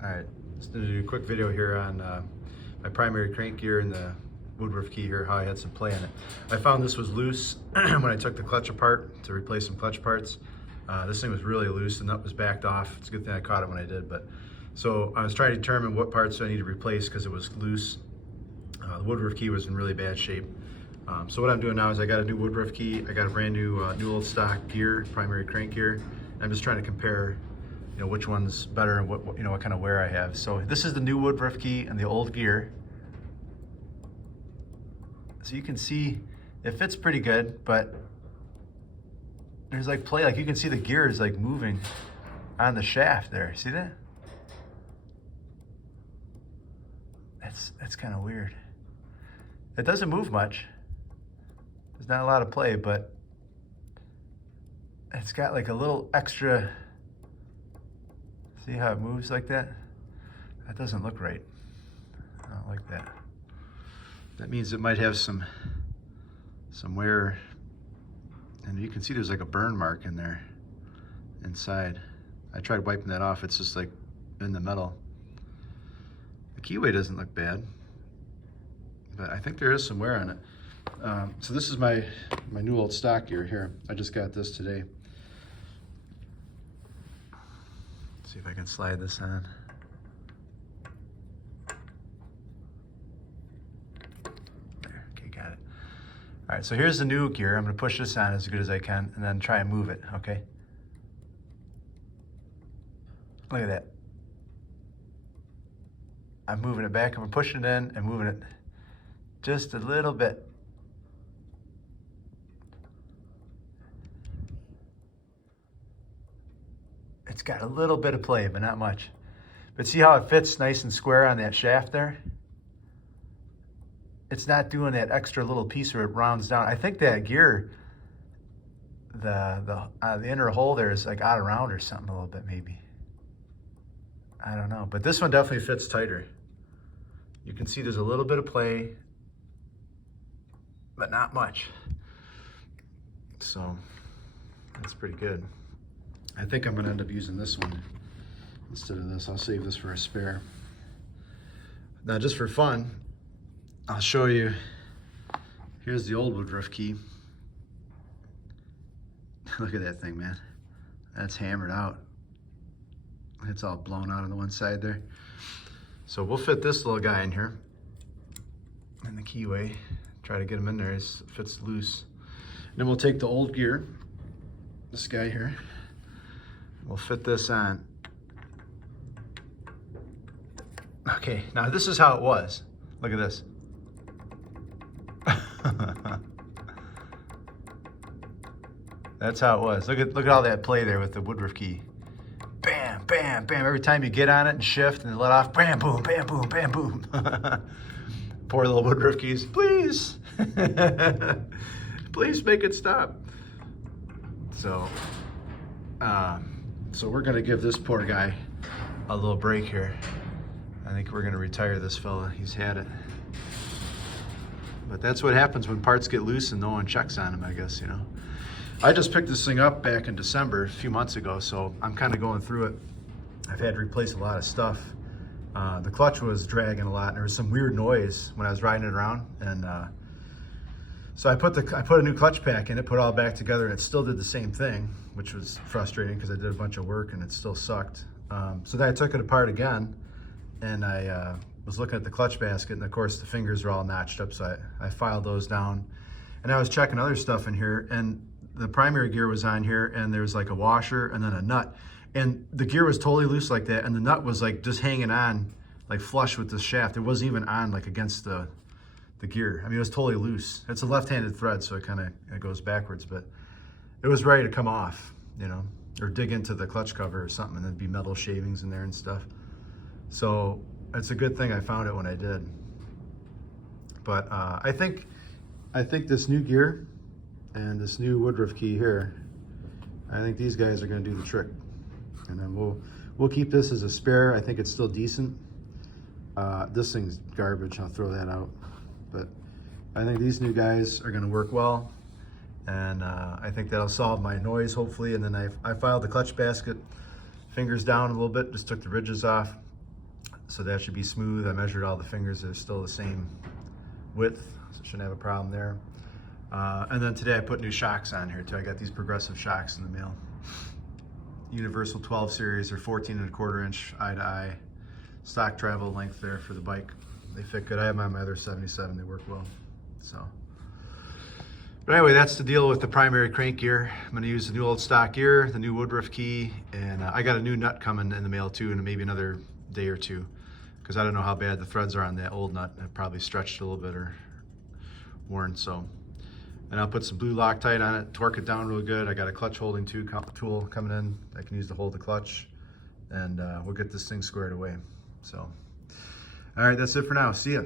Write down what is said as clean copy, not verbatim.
All right, just gonna do a quick video here on my primary crank gear and the Woodruff key here, how I had some play in it. I found this was loose when I took the clutch apart to replace some clutch parts. This thing was really loose, the nut was backed off. It's a good thing I caught it when I did, but so I was trying to determine what parts I need to replace because it was loose. The Woodruff key was in really bad shape. So what I'm doing now is I got a new Woodruff key, I got a brand new old stock gear, primary crank gear. I'm just trying to compare which one's better and what kind of wear I have. So this is the new Woodruff key and the old gear. So you can see it fits pretty good, but there's like play, like you can see the gear is like moving on the shaft there. See that? That's kind of weird. It doesn't move much. There's not a lot of play, but it's got like a little extra. See how it moves like that? That doesn't look right. I don't like that. That means it might have some wear. And you can see there's like a burn mark in there inside. I tried wiping that off. It's just like in the metal. The keyway doesn't look bad, but I think there is some wear on it. So this is my new old stock gear here. I just got this today. See if I can slide this on. There, okay, got it. All right, so here's the new gear. I'm gonna push this on as good as I can and then try and move it, okay? Look at that. I'm moving it back, I'm pushing it in and moving it just a little bit. It's got a little bit of play, but not much. But see how it fits nice and square on that shaft there? It's not doing that extra little piece where it rounds down. I think that gear, the inner hole there is like out of round or something a little bit maybe. I don't know, but this one definitely fits tighter. You can see there's a little bit of play, but not much. So that's pretty good. I think I'm gonna end up using this one instead of this. I'll save this for a spare. Now just for fun, I'll show you, here's the old Woodruff key. Look at that thing, man. That's hammered out. It's all blown out on the one side there. So we'll fit this little guy in here in the keyway. Try to get him in there, it fits loose. And then we'll take the old gear, this guy here. We'll fit this on. Okay, now this is how it was. Look at this. That's how it was. Look at all that play there with the Woodruff key. Bam, bam, bam. Every time you get on it and shift and let off, bam, boom, bam, boom, bam, boom. Poor little Woodruff keys. Please. Please make it stop. So we're gonna give this poor guy a little break here. I think we're gonna retire this fella. He's had it. But that's what happens when parts get loose and no one checks on them, I guess, I just picked this thing up back in December, a few months ago, so I'm kind of going through it. I've had to replace a lot of stuff. The clutch was dragging a lot, and there was some weird noise when I was riding it around, and so I put a new clutch pack in it, put it all back together, and it still did the same thing, which was frustrating because I did a bunch of work and it still sucked. So then I took it apart again, and I was looking at the clutch basket, and of course the fingers are all notched up, so I filed those down. And I was checking other stuff in here, and the primary gear was on here, and there was like a washer and then a nut. And the gear was totally loose like that, and the nut was like just hanging on, like flush with the shaft. It wasn't even on like against the gear. I mean, it was totally loose. It's a left-handed thread, so it goes backwards, but it was ready to come off, or dig into the clutch cover or something, and there'd be metal shavings in there and stuff. So it's a good thing I found it when I did. But I think this new gear and this new Woodruff key here, I think these guys are gonna do the trick. And then we'll keep this as a spare. I think it's still decent. This thing's garbage, I'll throw that out. But I think these new guys are gonna work well. And I think that'll solve my noise, hopefully. And then I filed the clutch basket, fingers down a little bit, just took the ridges off. So that should be smooth. I measured all the fingers, they're still the same width, so shouldn't have a problem there. And then today I put new shocks on here too. I got these progressive shocks in the mail. Universal 12 series, they're 14.25 inch eye to eye. Stock travel length there for the bike. They fit good. I have my other 77, they work well. So, but anyway, that's the deal with the primary crank gear. I'm gonna use the new old stock gear, the new Woodruff key, and I got a new nut coming in the mail too in maybe another day or two, because I don't know how bad the threads are on that old nut. I've probably stretched a little bit or worn, so. And I'll put some blue Loctite on it, torque it down real good. I got a clutch holding tool coming in I can use to hold the clutch, and we'll get this thing squared away. So, all right, that's it for now. See ya.